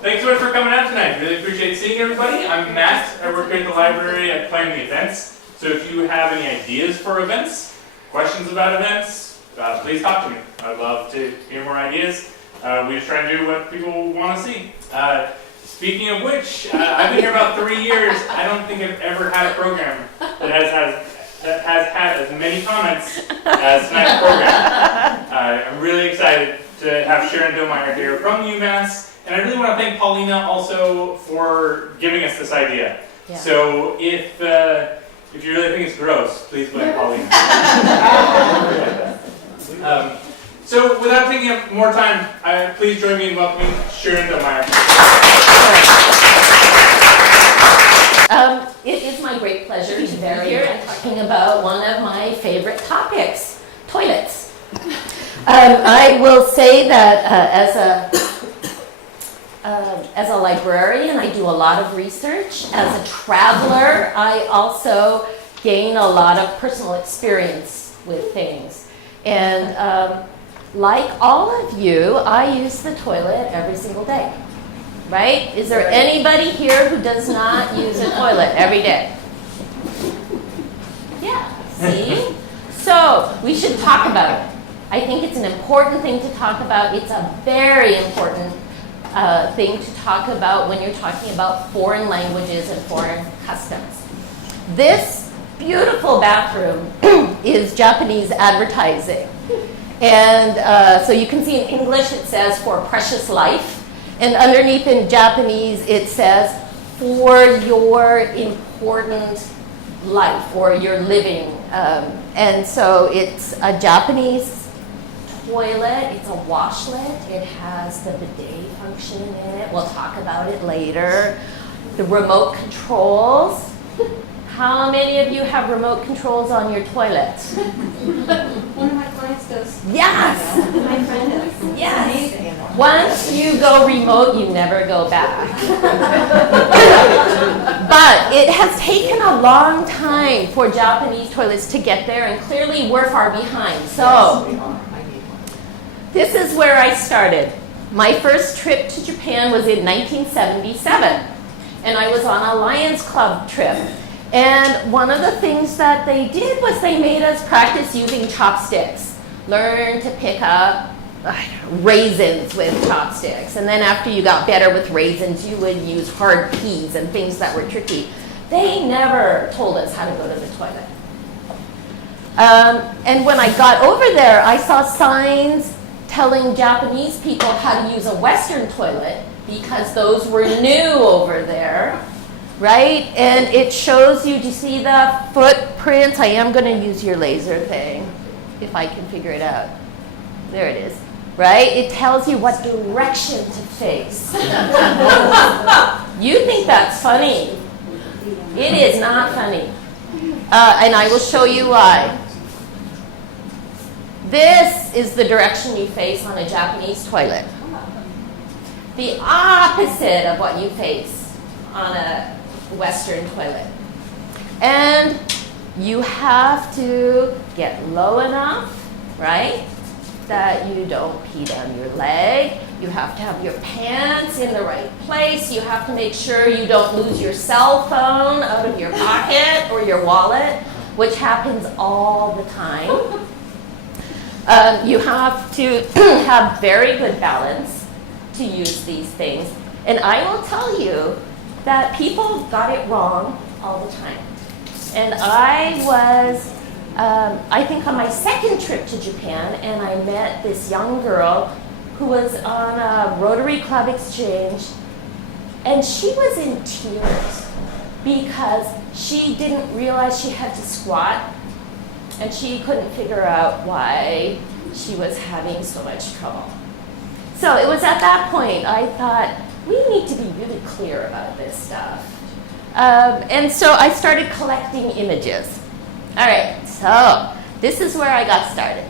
thanks so much for coming out tonight. Really appreciate seeing everybody. I'm Matt. I work here at the library at planning the events. So if you have any ideas for events, questions about events, please talk to me. I'd love to hear more ideas. We just try and do what people want to see. Speaking of which, I've been here about 3 years. I don't think I've ever had a program that has had as many comments as tonight's program. I'm really excited to have Sharon Domier here from UMass, and I really want to thank Paulina also for giving us this idea. Yeah. So if you really think it's gross, please blame Paulina. So without taking up more time, please join me in welcoming Sharon Domier. It is my great pleasure to be here and talking about one of my favorite topics, toilets. I will say that as a librarian, I do a lot of research. As a traveler, I also gain a lot of personal experience with things. And like all of you, I use the toilet every single day. Right? Is there anybody here who does not use a toilet every day? Yeah, see? So we should talk about it. I think it's an important thing to talk about. It's a very important thing to talk about when you're talking about foreign languages and foreign customs. This beautiful bathroom is Japanese advertising. And so you can see in English it says "for precious life." And underneath in Japanese, it says, "for your important life," or your living. And so it's a Japanese toilet. It's a washlet. It has the bidet function in it. We'll talk about it later. The remote controls. How many of you have remote controls on your toilet? One of my clients does. Yes! My friend does. Yes. Amazing. Once you go remote, you never go back. But it has taken a long time for Japanese toilets to get there, and clearly we're far behind. So, this is where I started. My first trip to Japan was in 1977, and I was on a Lions Club trip. And one of the things that they did was they made us practice using chopsticks. Learn to pick up raisins with chopsticks. And then after you got better with raisins, you would use hard peas and things that were tricky. They never told us how to go to the toilet. And when I got over there, I saw signs telling Japanese people how to use a Western toilet because those were new over there. Right? And it shows you, do you see the footprints? I am going to use your laser thing, if I can figure it out. There it is. Right? It tells you what direction to face. You think that's funny. It is not funny. And I will show you why. This is the direction you face on a Japanese toilet. The opposite of what you face on a Western toilet. And you have to get low enough, right, that you don't pee down your leg. You have to have your pants in the right place. You have to make sure you don't lose your cell phone out of your pocket or your wallet, which happens all the time. You have to have very good balance to use these things. And I will tell you that people got it wrong all the time. And I was, I think on my second trip to Japan, and I met this young girl who was on a Rotary Club exchange, and she was in tears because she didn't realize she had to squat, and she couldn't figure out why she was having so much trouble. So it was at that point I thought, we need to be really clear about this stuff. And so I started collecting images. All right, so this is where I got started.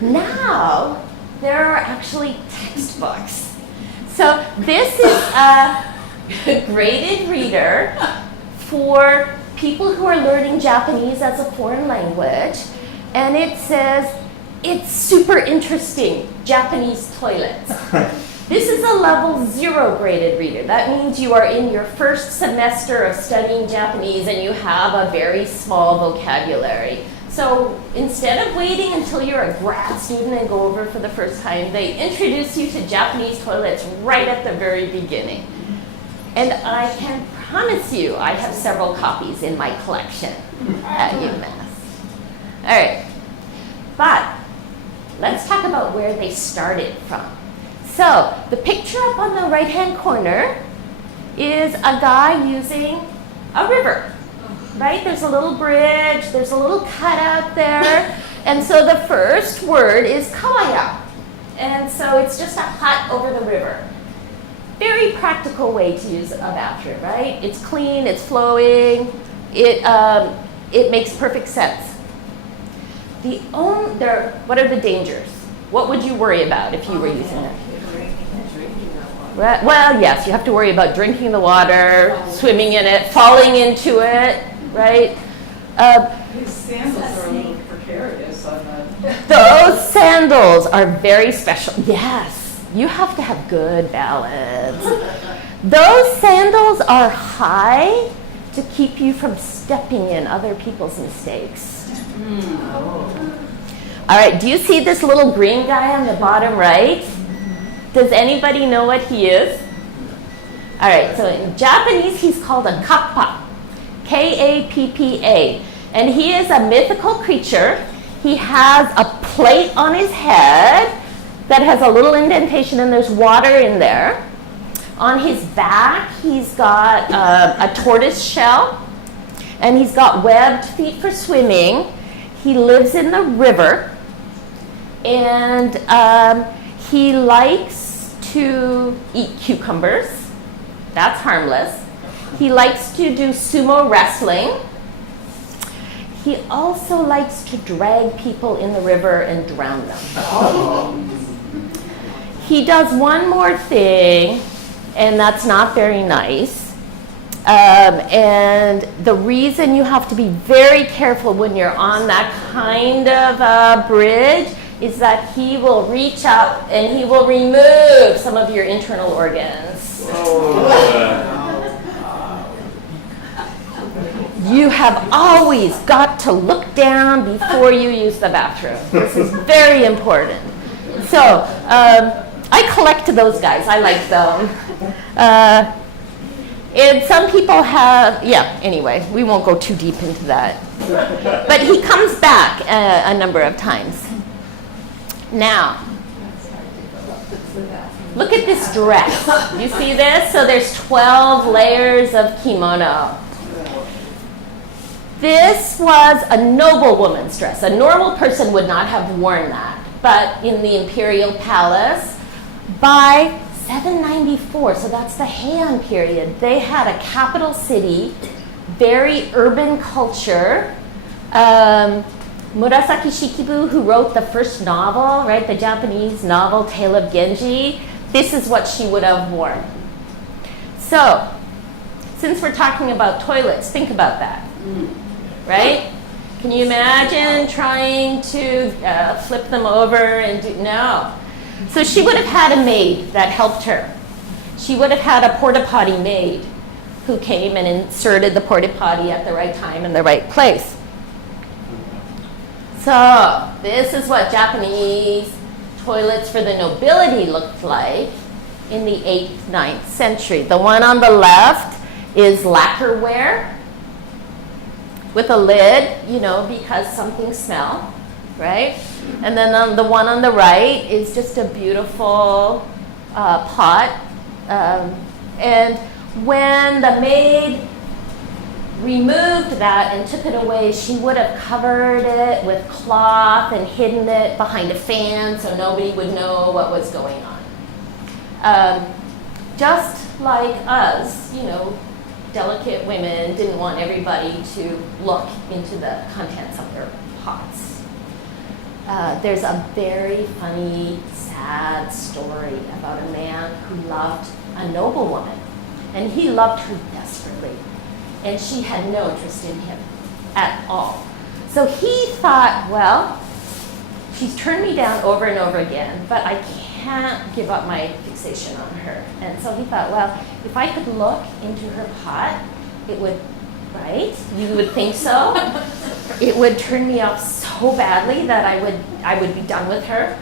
Now, there are actually textbooks. So this is a graded reader for people who are learning Japanese as a foreign language. And it says, It's super interesting, Japanese toilets. This is a level 0 graded reader. That means you are in your first semester of studying Japanese and you have a very small vocabulary. So instead of waiting until you're a grad student and go over for the first time, they introduce you to Japanese toilets right at the very beginning. And I can promise you I have several copies in my collection at UMass. All right, but let's talk about where they started from. So the picture up on the right-hand corner is a guy using a river, right? There's a little bridge, there's a little cutout there, and so the first word is kawaya. And so it's just a hut over the river. Very practical way to use a bathroom, right? It's clean, it's flowing, it makes perfect sense. What are the dangers? What would you worry about if you were using it? Well, yes, you have to worry about drinking the water, swimming in it, falling into it, right? These sandals are a little precarious on that. Those sandals are very special. Yes, you have to have good balance. Those sandals are high to keep you from stepping in other people's mistakes. All right, do you see this little green guy on the bottom right? Does anybody know what he is? All right, so in Japanese, he's called a kappa, K-A-P-P-A. And he is a mythical creature. He has a plate on his head that has a little indentation and there's water in there. On his back, he's got a tortoise shell and he's got webbed feet for swimming. He lives in the river and he likes to eat cucumbers. That's harmless. He likes to do sumo wrestling. He also likes to drag people in the river and drown them. He does one more thing, and that's not very nice. And the reason you have to be very careful when you're on that kind of bridge is that he will reach up and he will remove some of your internal organs. You have always got to look down before you use the bathroom. This is very important. So I collect those guys. I like them. And some people have, anyway, we won't go too deep into that. But he comes back a number of times. Now, look at this dress. You see this? So there's 12 layers of kimono. This was a noblewoman's dress. A normal person would not have worn that. But in the imperial palace, by 794, so that's the Heian period, they had a capital city, very urban culture. Murasaki Shikibu, who wrote the first novel, right, the Japanese novel Tale of Genji, this is what she would have worn. So, since we're talking about toilets, think about that, right? Can you imagine trying to flip them over and do, no. So she would have had a maid that helped her. She would have had a porta potty maid who came and inserted the porta potty at the right time in the right place. So this is what Japanese toilets for the nobility looked like in the 8th, 9th century. The one on the left is lacquerware with a lid, because something smell, right? And then the one on the right is just a beautiful pot. And when the maid removed that and took it away, she would have covered it with cloth and hidden it behind a fan so nobody would know what was going on. Just like us, delicate women didn't want everybody to look into the contents of their pots. There's a very funny, sad story about a man who loved a noblewoman, and he loved her desperately, and she had no interest in him at all. So he thought, well, she's turned me down over and over again, but I can't give up my fixation on her. And so he thought, well, if I could look into her pot, it would, right? You would think so. It would turn me off so badly that I would be done with her.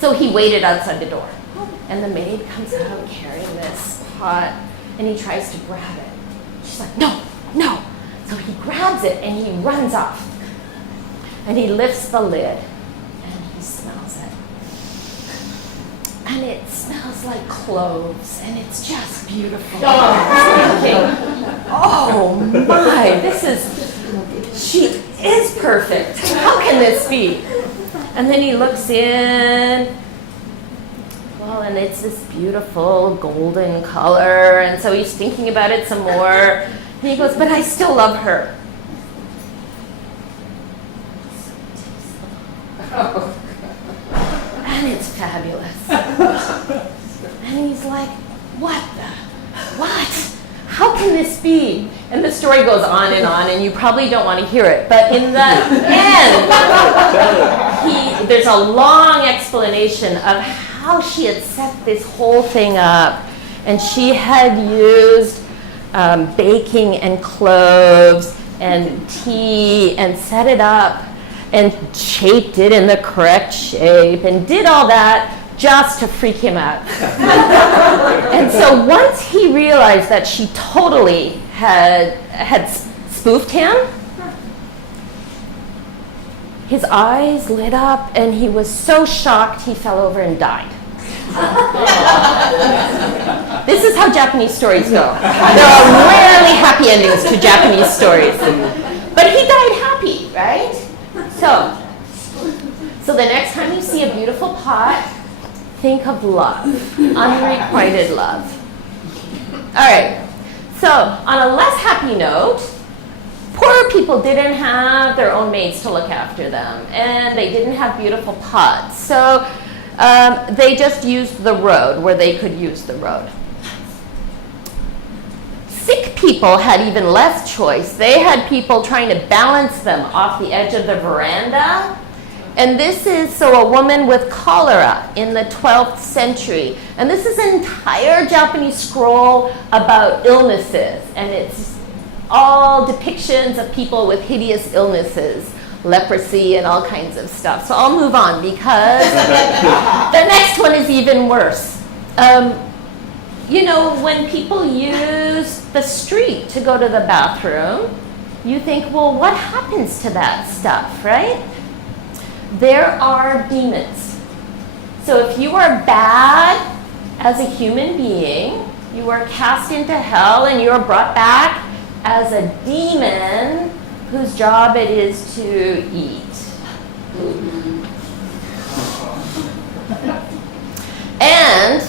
So he waited outside the door. And the maid comes out carrying this pot, and he tries to grab it. She's like, no, no. So he grabs it, and he runs off. And he lifts the lid, and he smells it. And it smells like cloves, and it's just beautiful. Oh my, she is perfect. How can this be? And then he looks in, well, and it's this beautiful golden color, and so he's thinking about it some more. And he goes, but I still love her. And it's fabulous. And he's like, what? How can this be? And the story goes on, and you probably don't want to hear it. But in the end, there's a long explanation of how she had set this whole thing up. And she had used baking and cloves and tea and set it up and shaped it in the correct shape and did all that just to freak him out. And so once he realized that she totally had spoofed him, his eyes lit up and he was so shocked he fell over and died. This is how Japanese stories go. There are rarely happy endings to Japanese stories. But he died happy, right? So the next time you see a beautiful pot, think of love, unrequited love. All right, so on a less happy note, poorer people didn't have their own maids to look after them, and they didn't have beautiful pots. So they just used the road where they could use the road. Sick people had even less choice. They had people trying to balance them off the edge of the veranda. And this is a woman with cholera in the 12th century. And this is an entire Japanese scroll about illnesses. And it's all depictions of people with hideous illnesses, leprosy and all kinds of stuff. So I'll move on because the next one is even worse. When people use the street to go to the bathroom, you think, well, what happens to that stuff, right? There are demons. So if you are bad as a human being, you are cast into hell and you are brought back as a demon whose job it is to eat. And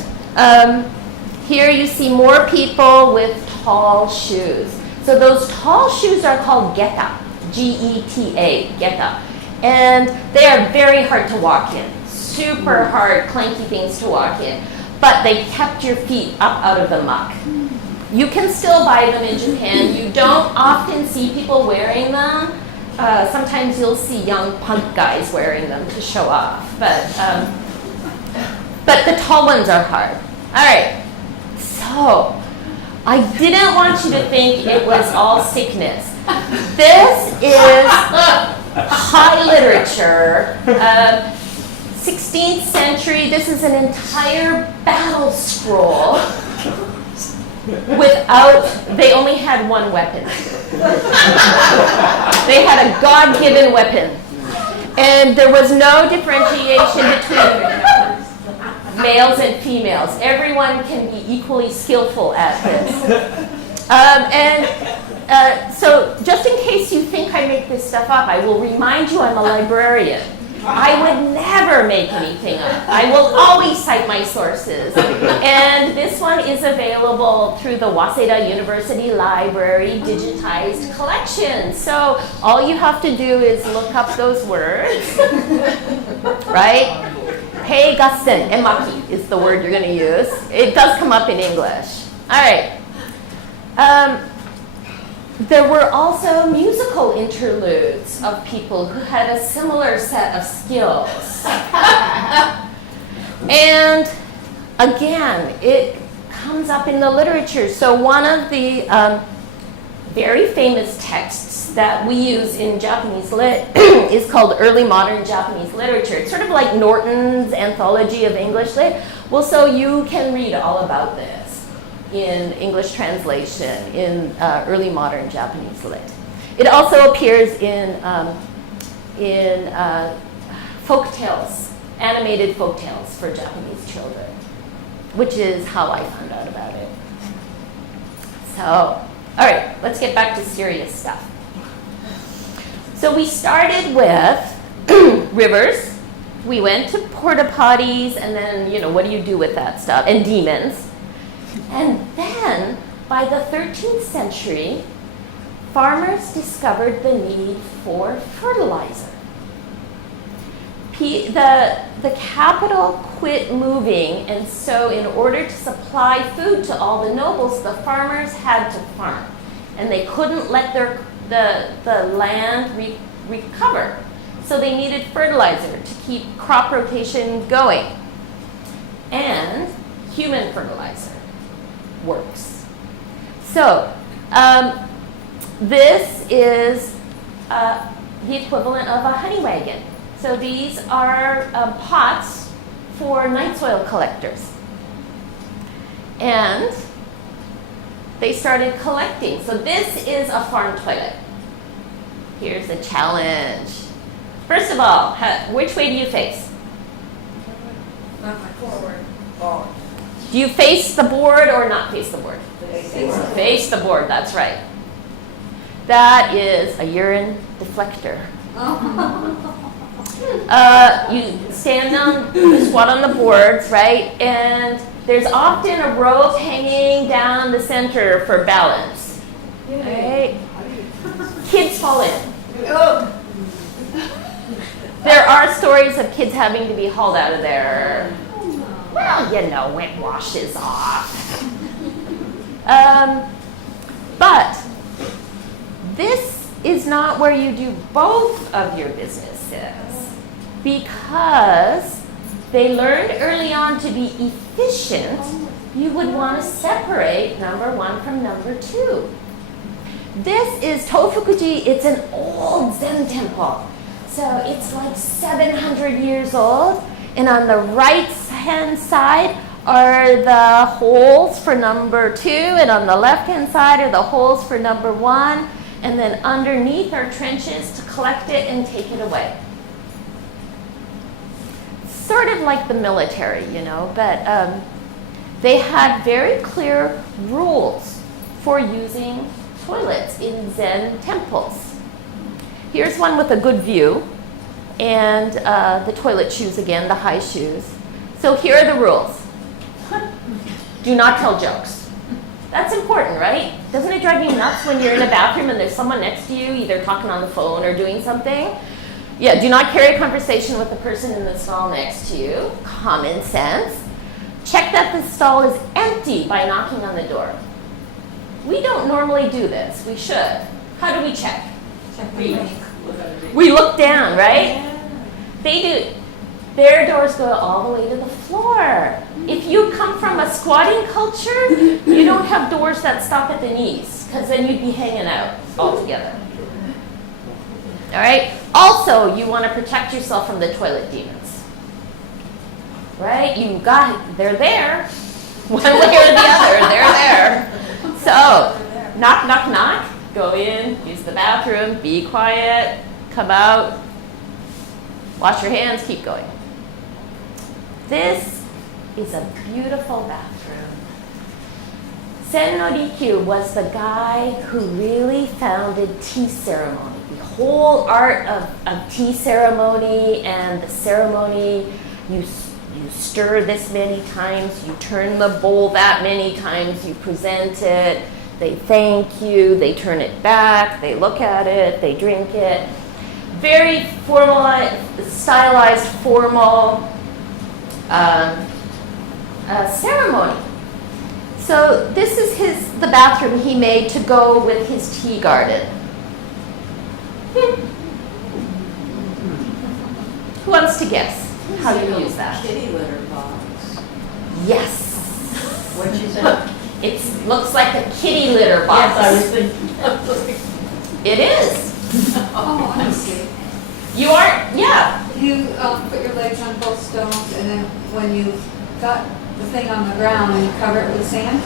here you see more people with tall shoes. So those tall shoes are called geta, G-E-T-A, geta. And they are very hard to walk in, super hard, clanky things to walk in. But they kept your feet up out of the muck. You can still buy them in Japan. You don't often see people wearing them. Sometimes you'll see young punk guys wearing them to show off. But the tall ones are hard. All right. So I didn't want you to think it was all sickness. This is high literature. 16th century, this is an entire battle scroll they only had one weapon. They had a God-given weapon. And there was no differentiation between males and females. Everyone can be equally skillful at this. So just in case you think I make this stuff up, I will remind you I'm a librarian. I would never make anything up. I will always cite my sources. And this one is available through the Waseda University Library digitized collection. So all you have to do is look up those words, right? Pei gassen, emaki is the word you're going to use. It does come up in English. All right. there were also musical interludes of people who had a similar set of skills. And again, it comes up in the literature. So one of the very famous texts that we use in Japanese lit is called Early Modern Japanese Literature. It's sort of like Norton's Anthology of English Lit. Well, so you can read all about this in English translation in Early Modern Japanese Lit. It also appears in folk tales, animated folk tales for Japanese children, which is how I found out about it. So, all right, let's get back to serious stuff. So we started with rivers. We went to porta potties, and then, you know, what do you do with that stuff? And demons. And then, by the 13th century, farmers discovered the need for fertilizer. The capital quit moving, and so in order to supply food to all the nobles, the farmers had to farm. And they couldn't let the land recover. So they needed fertilizer to keep crop rotation going. And human fertilizer works. So this is the equivalent of a honey wagon. So these are pots for night soil collectors. And they started collecting. So this is a farm toilet. Here's a challenge. First of all, which way do you face? Forward. Oh. Do you face the board or not face the board? Face. Face the board, that's right. That is a urine deflector. You stand on, you squat on the boards, right? And there's often a rope hanging down the center for balance. Right? Kids fall in. There are stories of kids having to be hauled out of there. Well, you know, it washes off. But this is not where you do both of your businesses, because they learned early on to be efficient. You would want to separate number one from number two. This is Tofukuji. It's an old Zen temple. So it's like 700 years old. And on the right-hand side are the holes for number two. And on the left-hand side are the holes for number one. And then underneath are trenches to collect it and take it away. Sort of like the military, you know, but they had very clear rules for using toilets in Zen temples. Here's one with a good view, and the toilet shoes again, the high shoes. So here are the rules. Do not tell jokes. That's important, right? Doesn't it drive you nuts when you're in a bathroom and there's someone next to you, either talking on the phone or doing something? Yeah, do not carry a conversation with the person in the stall next to you. Common sense. Check that the stall is empty by knocking on the door. We don't normally do this. We should. How do we check? We look down, right? They do. Their doors go all the way to the floor. If you come from a squatting culture, you don't have doors that stop at the knees, because then you'd be hanging out altogether. All right? Also, you want to protect yourself from the toilet demons. Right? They're there. One way or the other, they're there. So, knock, knock, knock. Go in, use the bathroom, be quiet, come out, wash your hands, keep going. This is a beautiful bathroom. Sen no Rikyu was the guy who really founded tea ceremony. The whole art of tea ceremony and the ceremony, you stir this many times, you turn the bowl that many times, you present it, they thank you, they turn it back, they look at it, they drink it. Very formalized, stylized, formal ceremony. So this is the bathroom he made to go with his tea garden. Who wants to guess how you use that? Kitty litter box. Yes. What'd you say? It looks like a kitty litter box. Yes, I was thinking. It is. Oh, I see. You are, yeah. You put your legs on both stones, and then when you got the thing on the ground, and you cover it with sand?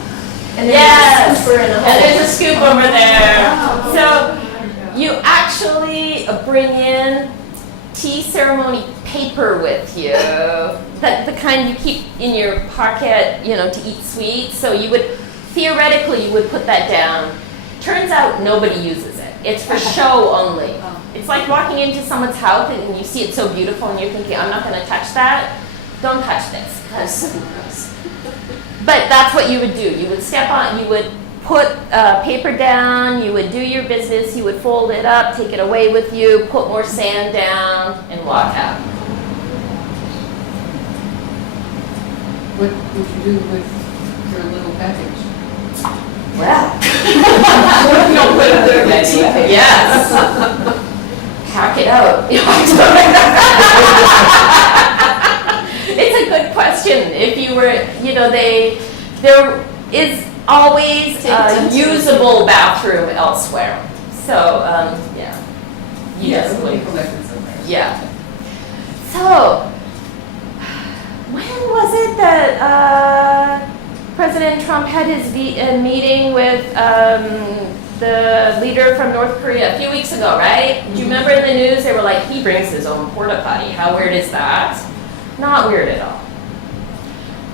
And yes. And there's a scoop over there. Wow. So you actually bring in tea ceremony paper with you. The kind you keep in your pocket, to eat sweets. So theoretically, you would put that down. Turns out nobody uses it. It's for show only. It's like walking into someone's house and you see it so beautiful and you're thinking, I'm not going to touch that. Don't touch this. But that's what you would do. You would step on, you would put paper down, you would do your business, you would fold it up, take it away with you, put more sand down, and walk out. What would you do with your little package? Well, Don't put it there, Betty. yes. Pack it out. It's a good question. If you were, there is always a usable bathroom elsewhere. So, yeah. Yes, it would be collected somewhere. Yeah. So, when was it that President Trump had his meeting with the leader from North Korea a few weeks ago, right? Do you remember in the news? They were like, he brings his own porta potty. How weird is that? Not weird at all.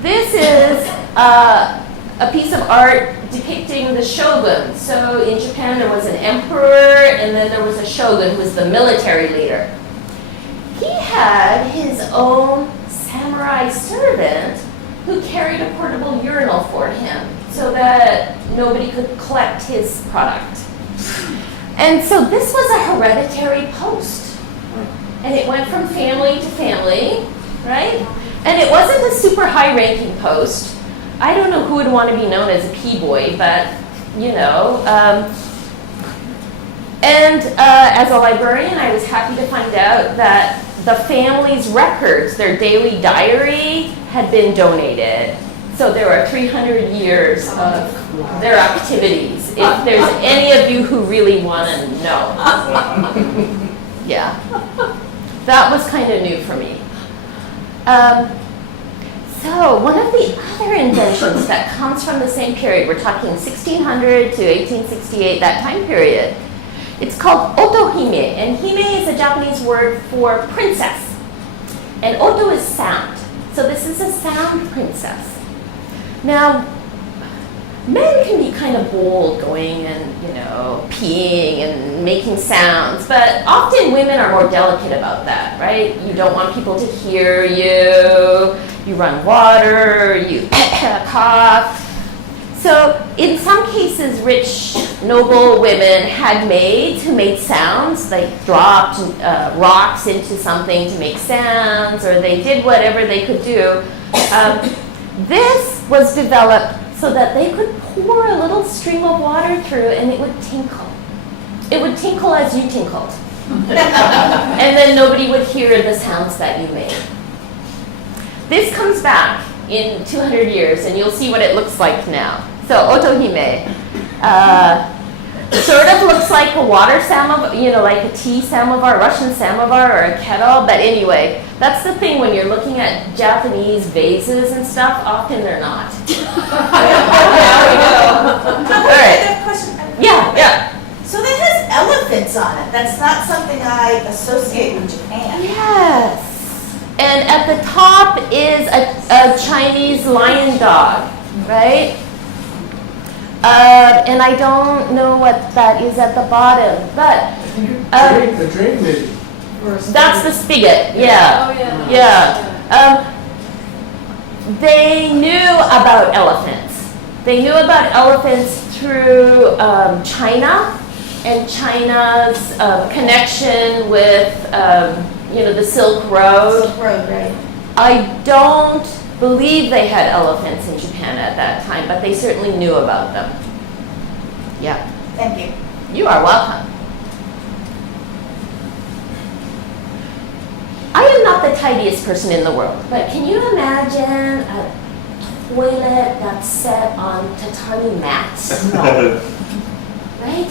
This is a piece of art depicting the shogun. So in Japan, there was an emperor, and then there was a shogun who was the military leader. He had his own samurai servant who carried a portable urinal for him so that nobody could collect his product. And so this was a hereditary post. And it went from family to family, right? And it wasn't a super high-ranking post. I don't know who would want to be known as a P-boy, but, as a librarian, I was happy to find out that the family's records, their daily diary, had been donated. So there are 300 years of their activities, if there's any of you who really want to know. Yeah. That was kind of new for me. So one of the other inventions that comes from the same period, we're talking 1600 to 1868, that time period, it's called Otohime, and hime is a Japanese word for princess. And oto is sound. So this is a sound princess. Now, men can be kind of bold going and, peeing and making sounds, but often women are more delicate about that, right? You don't want people to hear you, you run water, you cough. So in some cases, rich, noble women had maids who made sounds, like dropped rocks into something to make sounds, or they did whatever they could do. This was developed so that they could pour a little stream of water through and it would tinkle. It would tinkle as you tinkled. And then nobody would hear the sounds that you made. This comes back in 200 years and you'll see what it looks like now. So Otohime sort of looks like a water samovar, like a tea samovar, Russian samovar, or a kettle. But anyway, that's the thing when you're looking at Japanese vases and stuff, often they're not. There we go. All right. Question. Yeah. So that has elephants on it. That's not something I associate with Japan. Yes. And at the top is a Chinese lion dog, right? And I don't know what that is at the bottom, but The drain maybe. that's the spigot. Yeah. Oh, yeah. Yeah. They knew about elephants. They knew about elephants through China and China's connection with the Silk Road. Silk Road, right? I don't believe they had elephants in Japan. Japan at that time, but they certainly knew about them. Yeah. Thank you. You are welcome. I am not the tidiest person in the world, but can you imagine a toilet that's set on tatami mats? Right?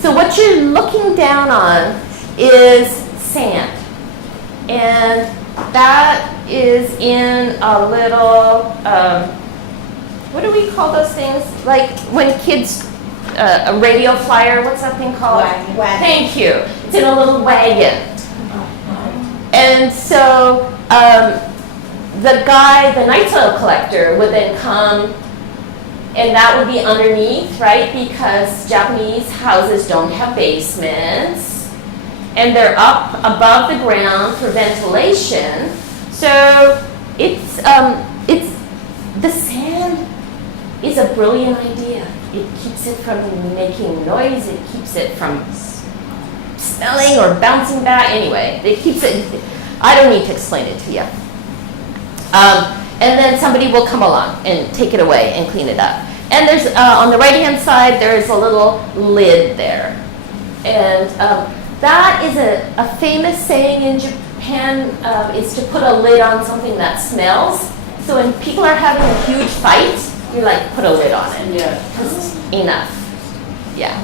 So what you're looking down on is sand. And that is in a little, what do we call those things? Like when kids, a radio flyer, what's that thing called? Wagon. Thank you. It's in a little wagon. And so the guy, the night soil collector, would then come, and that would be underneath, right? Because Japanese houses don't have basements, and they're up above the ground for ventilation. So it's the sand is a brilliant idea. It keeps it from making noise. It keeps it from smelling or bouncing back. Anyway, it keeps it. I don't need to explain it to you. And then somebody will come along and take it away and clean it up. And there's on the right-hand side, there's a little lid there. And that is a famous saying in Japan, is to put a lid on something that smells. So when people are having a huge fight, you're like, put a lid on it. Yeah. Enough. Yeah.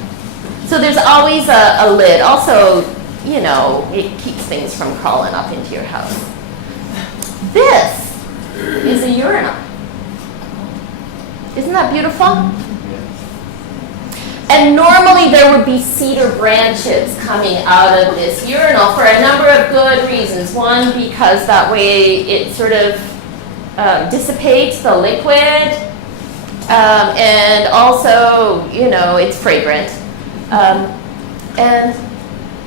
So there's always a lid. Also, you know, it keeps things from crawling up into your house. This is a urinal. Isn't that beautiful? And normally there would be cedar branches coming out of this urinal for a number of good reasons. One, because that way it sort of dissipates the liquid. And also, you know, it's fragrant. And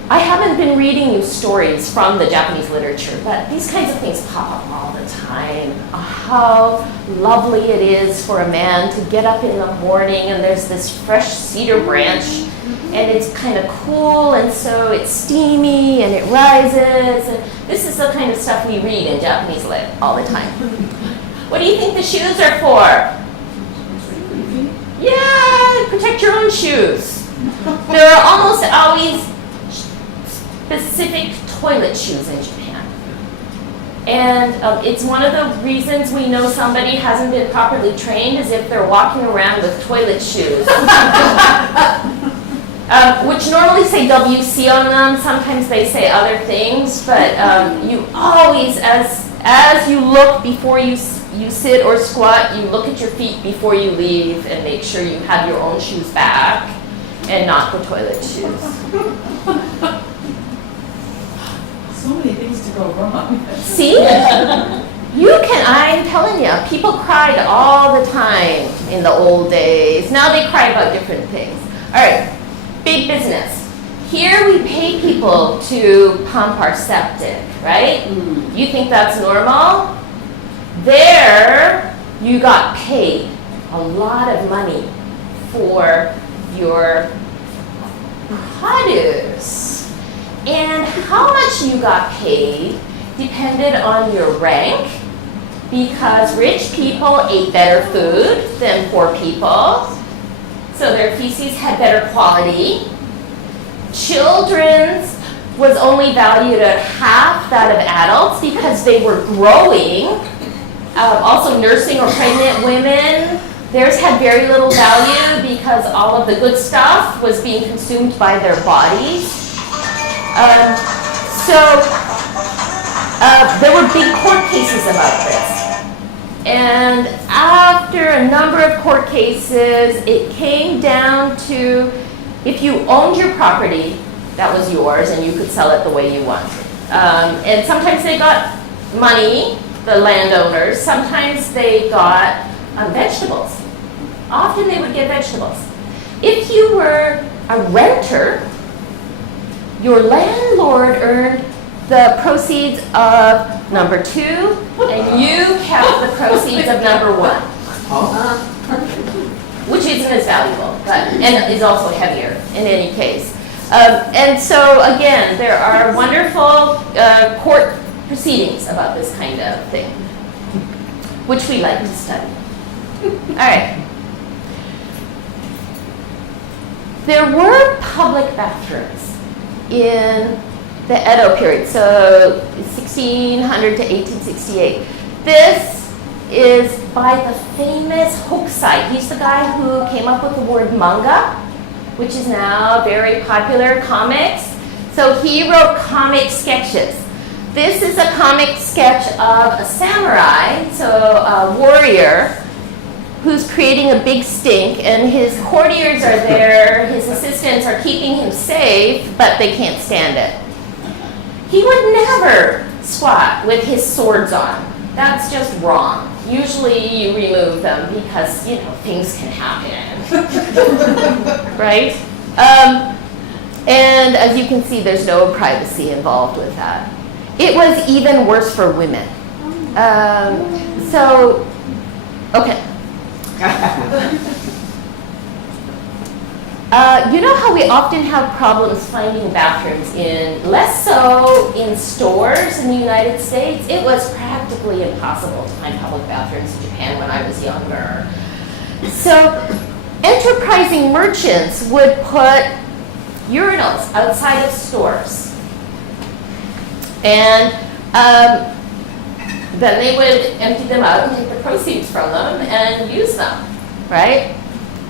I haven't been reading you stories from the Japanese literature, but these kinds of things pop up all the time. How lovely it is for a man to get up in the morning and there's this fresh cedar branch and it's kind of cool and so it's steamy and it rises. And this is the kind of stuff we read in Japanese lit all the time. What do you think the shoes are for? Yeah, protect your own shoes. There are almost always specific toilet shoes in Japan. And it's one of the reasons we know somebody hasn't been properly trained is if they're walking around with toilet shoes. Which normally say WC on them, sometimes they say other things, but you always, as you look before you sit or squat, you look at your feet before you leave and make sure you have your own shoes back and not the toilet shoes. So many things to go wrong. See? I'm telling you, people cried all the time in the old days. Now they cry about different things. All right, big business. Here we pay people to pump our septic, right? You think that's normal? There, you got paid a lot of money for your produce. And how much you got paid depended on your rank, because rich people ate better food than poor people, so their feces had better quality. Children's was only valued at half that of adults because they were growing. Also nursing or pregnant women, theirs had very little value because all of the good stuff was being consumed by their bodies. There were big court cases about this. And after a number of court cases, it came down to if you owned your property, that was yours and you could sell it the way you wanted. And sometimes they got money, the landowners. Sometimes they got vegetables. Often they would get vegetables. If you were a renter, your landlord earned the proceeds of number 2, and you kept the proceeds of number 1, which isn't as valuable, and is also heavier in any case. And so again, there are wonderful court proceedings about this kind of thing, which we like to study. All right. There were public bathrooms in the Edo period, so 1600 to 1868. This is by the famous Hokusai. He's the guy who came up with the word manga, which is now very popular, comics. So he wrote comic sketches. This is a comic sketch of a samurai, so a warrior, who's creating a big stink, and his courtiers are there, his assistants are keeping him safe, but they can't stand it. He would never squat with his swords on. That's just wrong. Usually you remove them because, you know, things can happen, right? And as you can see, there's no privacy involved with that. It was even worse for women. Okay. You know how we often have problems finding bathrooms less so in stores in the United States? It was practically impossible to find public bathrooms in Japan when I was younger. So enterprising merchants would put urinals outside of stores. And then they would empty them out and take the proceeds from them and use them, right?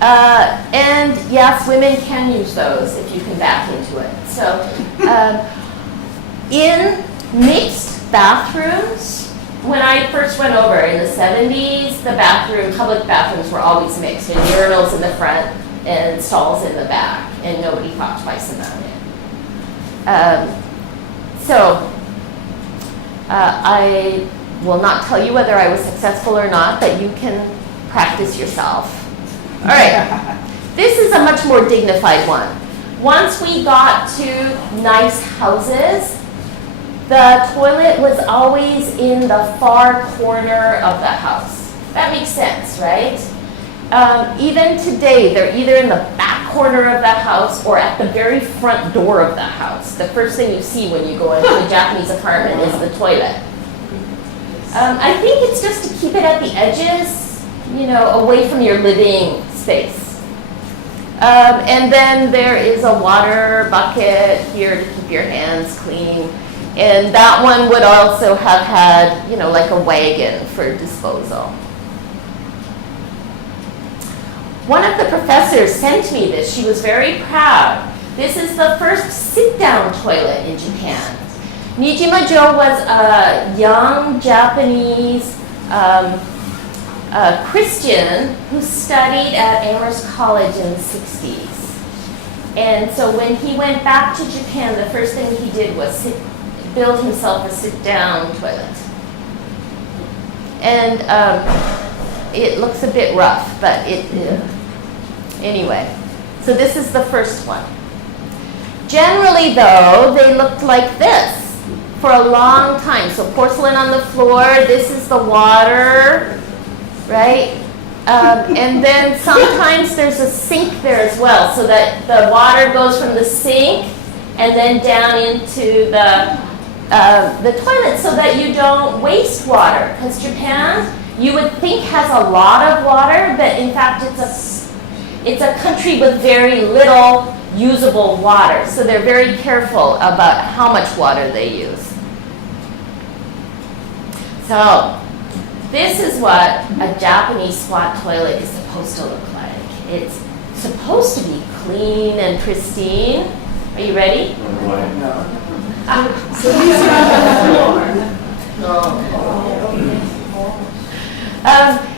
And yes, women can use those if you can back into it. So in mixed bathrooms, when I first went over in the 70s, public bathrooms were always mixed, and urinals in the front and stalls in the back, and nobody thought twice about it. I will not tell you whether I was successful or not, but you can practice yourself. All right, this is a much more dignified one. Once we got to nice houses, the toilet was always in the far corner of the house. That makes sense, right? Even today, they're either in the back corner of the house or at the very front door of the house. The first thing you see when you go into a Japanese apartment is the toilet. I think it's just to keep it at the edges, you know, away from your living space. And then there is a water bucket here to keep your hands clean. And that one would also have had, you know, like a wagon for disposal. One of the professors sent me this. She was very proud. This is the first sit-down toilet in Japan. Nijima-jo was a young Japanese Christian who studied at Amherst College in the 60s. And so when he went back to Japan, the first thing he did was build himself a sit-down toilet. And it looks a bit rough, but anyway. So this is the first one. Generally, though, they looked like this for a long time. So porcelain on the floor, this is the water, right? And then sometimes there's a sink there as well, so that the water goes from the sink and then down into the toilet so that you don't waste water. Because Japan, you would think, has a lot of water, but in fact it's a country with very little usable water. So they're very careful about how much water they use. So this is what a Japanese squat toilet is supposed to look like. It's supposed to be clean and pristine. Are you ready? So these are on the floor.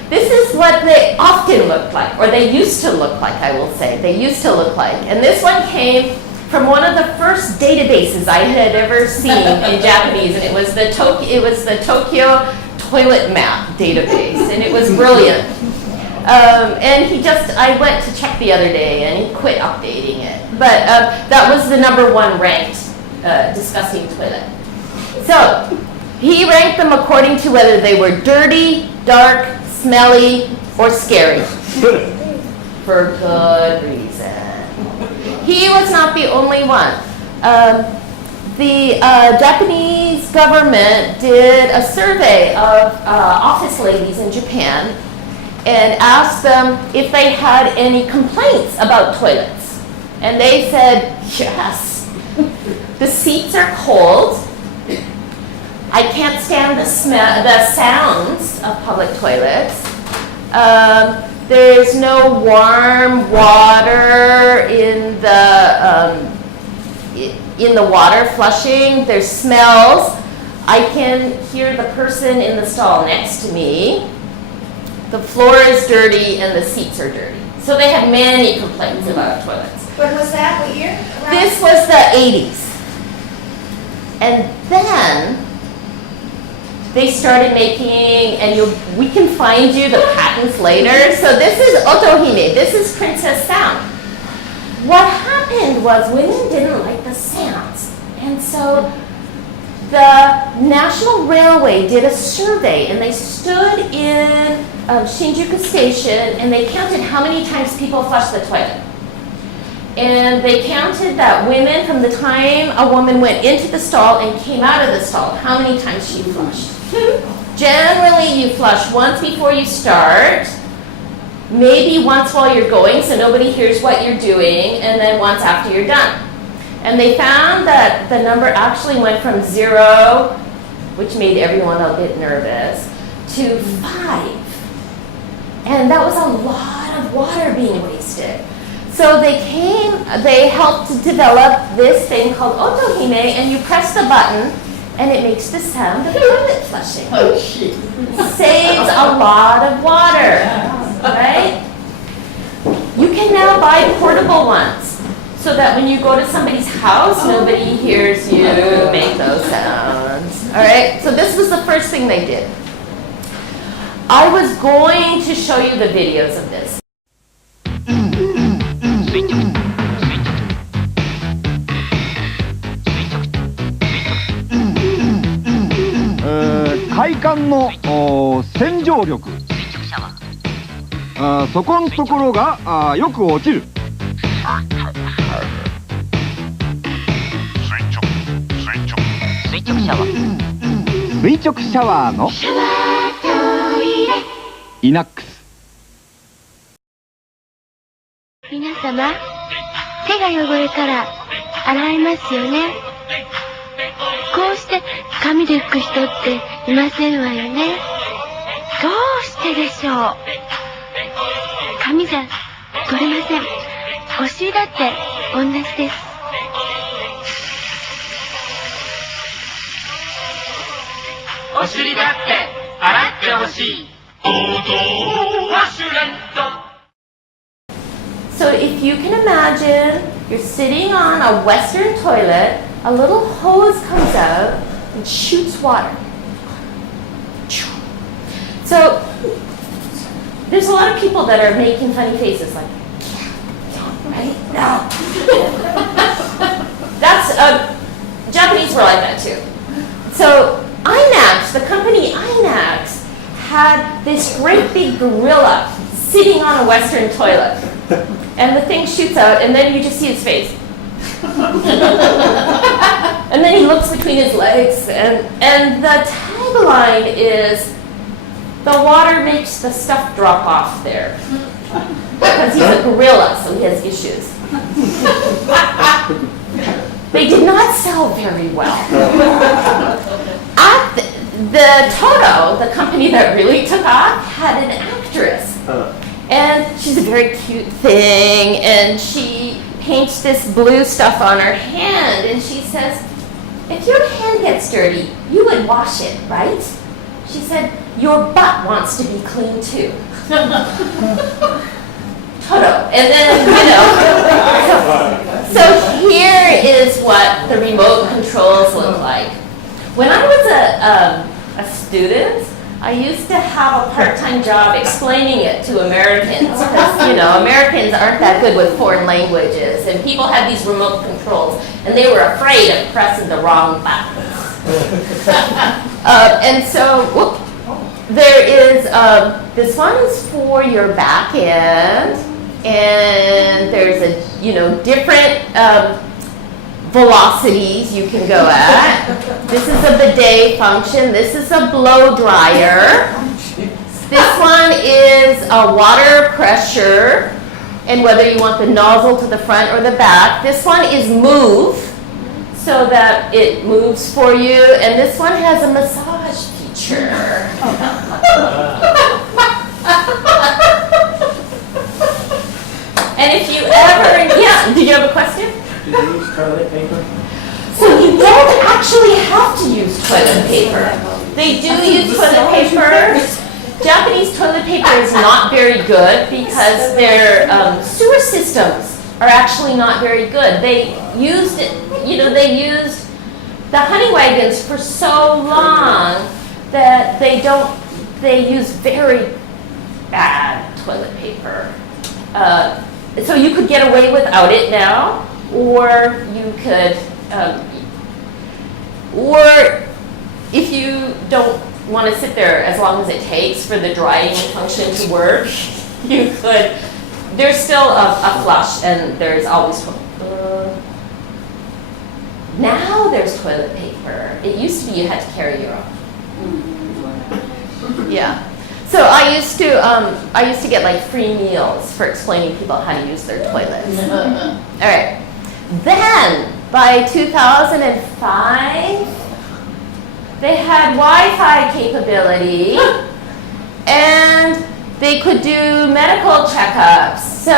This is what they often look like, or they used to look like, I will say. They used to look like. And this one came from one of the first databases I had ever seen in Japanese, and it was the Tokyo Toilet Map database, and it was brilliant. And I went to check the other day, and he quit updating it. But that was the #1 ranked disgusting toilet. So he ranked them according to whether they were dirty, dark, smelly, or scary. For good reason. He was not the only one. The Japanese government did a survey of office ladies in Japan, and asked them if they had any complaints about toilets. And they said, yes. The seats are cold. I can't stand the sounds of public toilets. There's no warm water in the water flushing. There's smells. I can hear the person in the stall next to me. The floor is dirty and the seats are dirty. So they had many complaints about toilets. When was that, what year? Around- This was the 80s. And then they started making, and we can find you the patents later. So this is Otohime, this is Princess Sound. What happened was women didn't like the sounds. And so the National Railway did a survey, and they stood in Shinjuku Station, and they counted how many times people flushed the toilet. And they counted that women, from the time a woman went into the stall and came out of the stall, how many times she flushed. Generally, you flush once before you start, maybe once while you're going so nobody hears what you're doing, and then once after you're done. And they found that the number actually went from 0, which made everyone a bit nervous, to 5. And that was a lot of water being wasted. So they helped to develop this thing called Otohime, and you press the button, and it makes the sound of toilet flushing. Oh, shit. Saves a lot of water, right? You can now buy portable ones, so that when you go to somebody's house, nobody hears you make those sounds. All right, so this was the first thing they did. I was going to show you the videos of this. 配管の洗浄力、そこのところがよく落ちる。垂直シャワーのイナックス。皆様、手が汚れたら洗えますよね。こうして紙で拭く人っていませんわよね。どうしてでしょう。紙じゃ取れません。お尻だって同じです。お尻だって洗ってほしい。ウォシュレット。 So if you can imagine, you're sitting on a Western toilet, a little hose comes out and shoots water. So there's a lot of people that are making funny faces like, right? No. That's, Japanese were like that too. So IMAX, the company IMAX, had this great big gorilla sitting on a Western toilet. And the thing shoots out, and then you just see his face. And then he looks between his legs, and the tagline is, the water makes the stuff drop off there. Because he's a gorilla, so he has issues. They did not sell very well. At the Toto, the company that really took off, had an actress. And she's a very cute thing, and she paints this blue stuff on her hand, and she says, if your hand gets dirty, you would wash it, right? She said, your butt wants to be clean too. Toto. And then, so here is what the remote controls look like. When I was a student, I used to have a part-time job explaining it to Americans because, Americans aren't that good with foreign languages, and people had these remote controls, and they were afraid of pressing the wrong buttons. And so, there is, this one is for your back end, and there's different velocities you can go at. This is a bidet function. This is a blow dryer. This one is a water pressure, and whether you want the nozzle to the front or the back. This one is move, so that it moves for you, and this one has a massage feature. And if you ever, yeah, do you have a question? Do they use toilet paper? So you don't actually have to use toilet paper. They do use toilet paper. Japanese toilet paper is not very good because their sewer systems are actually not very good. They used it, they used the honey wagons for so long that they use very bad toilet paper. So you could get away without it now, or you could, or if you don't want to sit there as long as it takes for the drying function to work, you could, there's still a flush and there's always now there's toilet paper. It used to be you had to carry your own. Yeah. So I used to get like free meals for explaining people how to use their toilets. All right. Then by 2005, they had Wi-Fi capability, and they could do medical checkups. So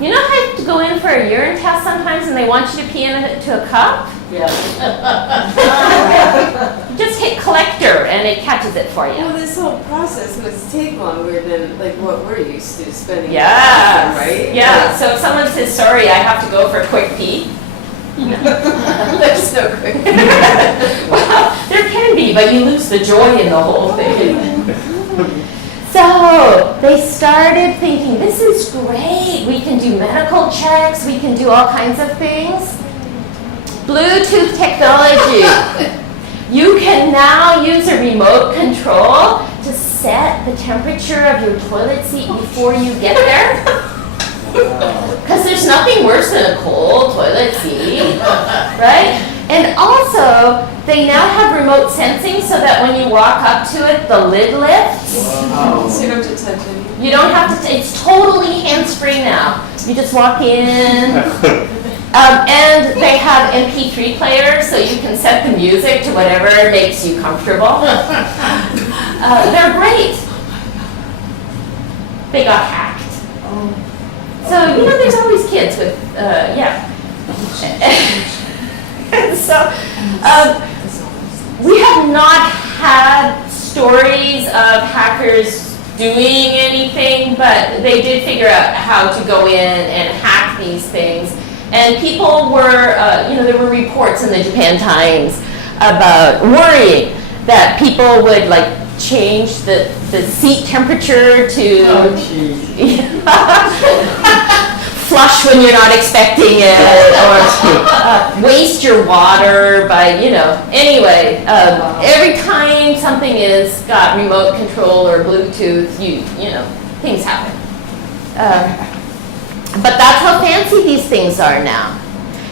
you know how you have to go in for a urine test sometimes, and they want you to pee into a cup? Yeah. You just hit collector, and it catches it for you. Well, this whole process must take longer than like what we're used to spending. Yeah. Right. Yeah. So if someone says, "Sorry, I have to go for a quick pee." There's no quick. Well, there can be, but you lose the joy in the whole thing. So they started thinking, this is great. We can do medical checks. We can do all kinds of things. Bluetooth technology. You can now use a remote control to set the temperature of your toilet seat before you get there. Because there's nothing worse than a cold toilet seat, right? And also, they now have remote sensing so that when you walk up to it, the lid lifts. Wow. So you don't have to touch anything. You don't have to, it's totally hands-free now. You just walk in. And they have MP3 players, so you can set the music to whatever makes you comfortable. They're great. They got hacked. So, there's always kids with, yeah. So, we have not had stories of hackers doing anything, but they did figure out how to go in and hack these things. And people were, there were reports in the Japan Times about worrying that people would like change the seat temperature to flush when you're not expecting it, or waste your water by, anyway, every time something is got remote control or Bluetooth, things happen. But that's how fancy these things are now.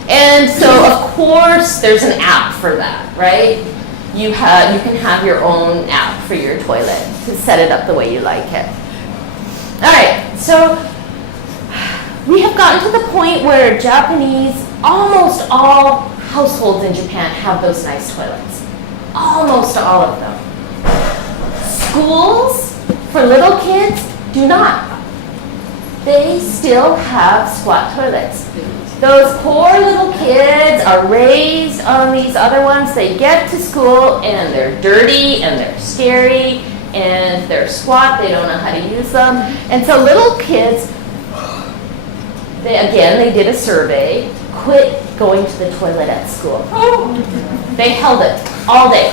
And so, of course, there's an app for that, right? You can have your own app for your toilet to set it up the way you like it. All right, so we have gotten to the point where almost all households in Japan have those nice toilets. Almost all of them. Schools for little kids do not. They still have squat toilets. Those poor little kids are raised on these other ones. They get to school and they're dirty and they're scary and they're squat. They don't know how to use them. And so little kids, they did a survey, quit going to the toilet at school. They held it all day.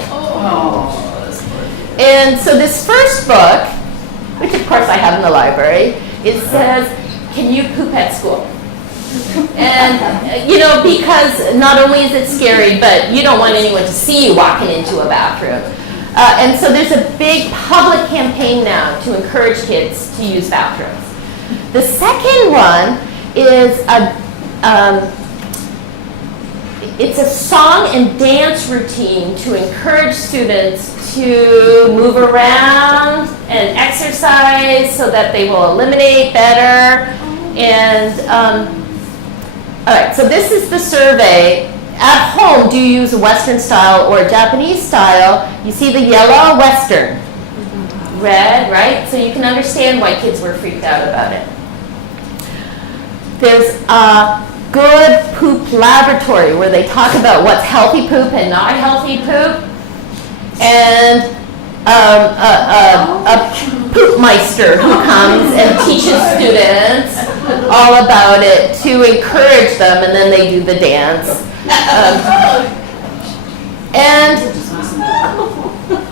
And so this first book, which of course I have in the library, it says, can you poop at school? And, because not only is it scary, but you don't want anyone to see you walking into a bathroom. And so there's a big public campaign now to encourage kids to use bathrooms. The second one is it's a song and dance routine to encourage students to move around and exercise exercise so that they will eliminate better. And, all right, so this is the survey. At home, do you use a Western style or a Japanese style? You see the yellow, Western. Red, right? So you can understand why kids were freaked out about it. There's a good poop laboratory where they talk about what's healthy poop and not healthy poop. And a poop meister who comes and teaches students all about it to encourage them, and then they do the dance. And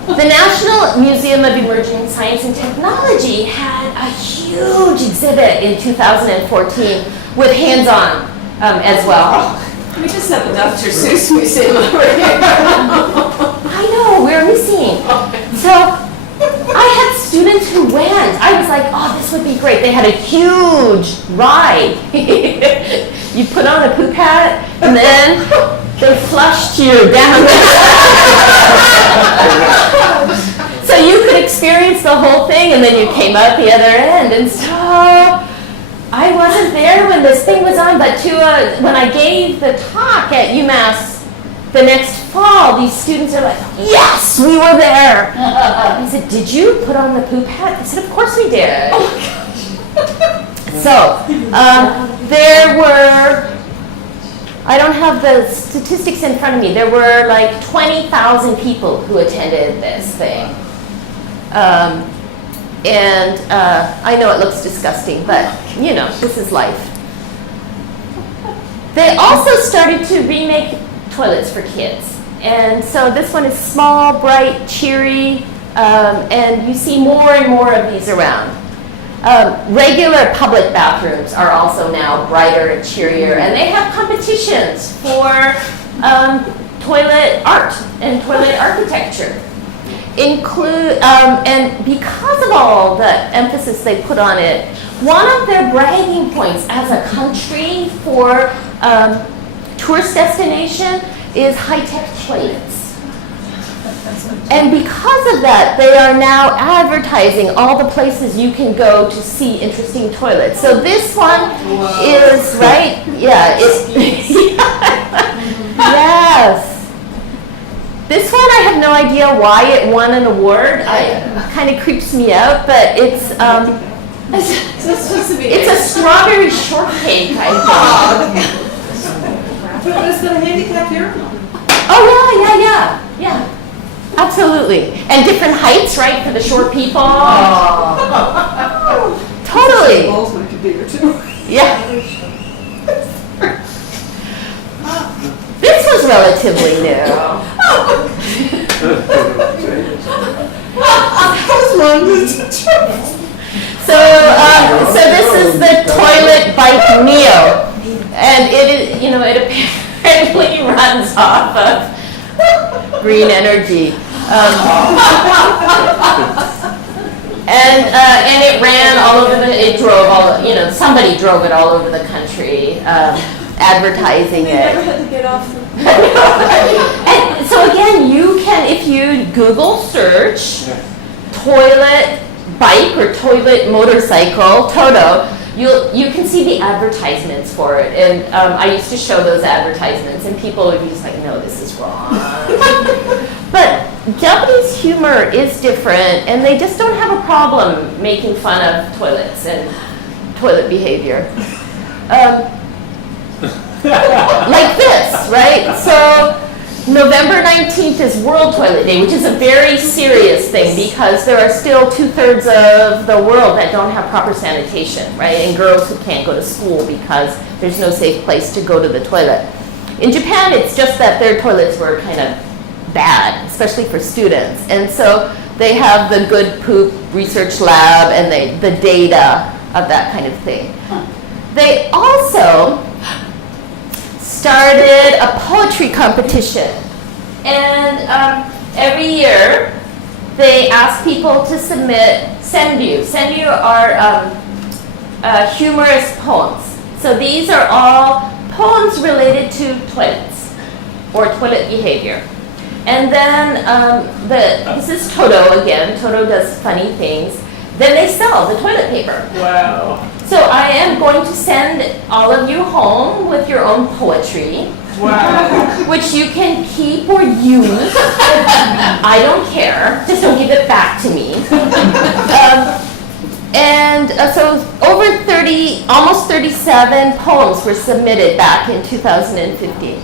the National Museum of Emerging Science and Technology had a huge exhibit in 2014 with hands-on as well. We just have a Dr. Seuss museum over here. I know, we're missing. So I had students who went. I was like, oh, this would be great. They had a huge ride. You put on a poop hat, and then they flushed you down. So you could experience the whole thing, and then you came out the other end. And so I wasn't there when this thing was on, but when I gave the talk at UMass the next fall, these students are like, yes, we were there. I said, did you put on the poop hat? They said, of course we did. Oh my gosh. So there were, I don't have the statistics in front of me, there were like 20,000 people who attended this thing. And I know it looks disgusting, but you know, this is life. They also started to remake toilets for kids. And so this one is small, bright, cheery, and you see more and more of these around. Regular public bathrooms are also now brighter and cheerier, and they have competitions for toilet art and toilet architecture. And because of all the emphasis they put on it, one of their bragging points as a country for tourist destination is high-tech toilets. And because of that, they are now advertising all the places you can go to see interesting toilets. So this one is, right? Yeah. Yes. This one, I have no idea why it won an award. It kind of creeps me out, but it's it's a strawberry shortcake, I think. But is the handicap here? Oh yeah. Absolutely. And different heights, right, for the short people. Totally. The balls might be bigger too. Yeah. This was relatively new. So this is the Toilet Bike Neo, and it is, it apparently runs off of green energy, and it ran all over somebody drove it all over the country. Advertising it. Never had to get off the And so again, you can, if you Google search toilet bike or toilet motorcycle, Toto, you can see the advertisements for it. And I used to show those advertisements, and people would be just like, no, this is wrong. But Japanese humor is different, and they just don't have a problem making fun of toilets and toilet behavior. Like this, right? So November 19th is World Toilet Day, which is a very serious thing because there are still 2/3 of the world that don't have proper sanitation, right? And girls who can't go to school because there's no safe place to go to the toilet. In Japan, it's just that their toilets were kind of bad, especially for students. And so they have the Good Poop Research Lab and the data of that kind of thing. They also started a poetry competition, and every year they ask people to submit senryu. Senryu are humorous poems. So these are all poems related to toilets or toilet behavior. And then this is Toto again. Toto does funny things. than they sell the toilet paper. Wow. So I am going to send all of you home with your own poetry, Wow. which you can keep or use. I don't care. Just don't give it back to me. So over 30, almost 37 poems were submitted back in 2015.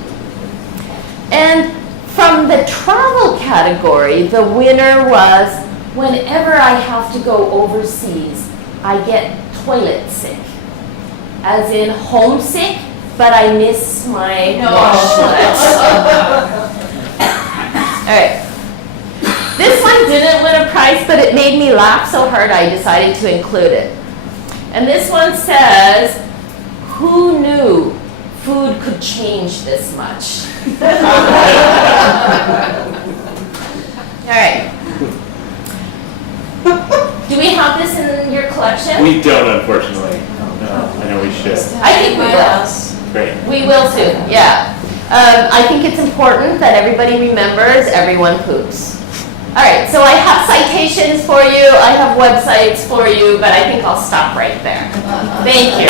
And from the travel category, the winner was, whenever I have to go overseas, I get toilet sick. As in homesick, but I miss my washlet. All right. This one didn't win a prize, but it made me laugh so hard I decided to include it. And this one says, who knew food could change this much? All right. Do we have this in your collection? We don't, unfortunately. No, I know we should. I think we will. Great. We will soon, yeah. I think it's important that everybody remembers everyone poops. All right, so I have citations for you, I have websites for you, but I think I'll stop right there. Thank you.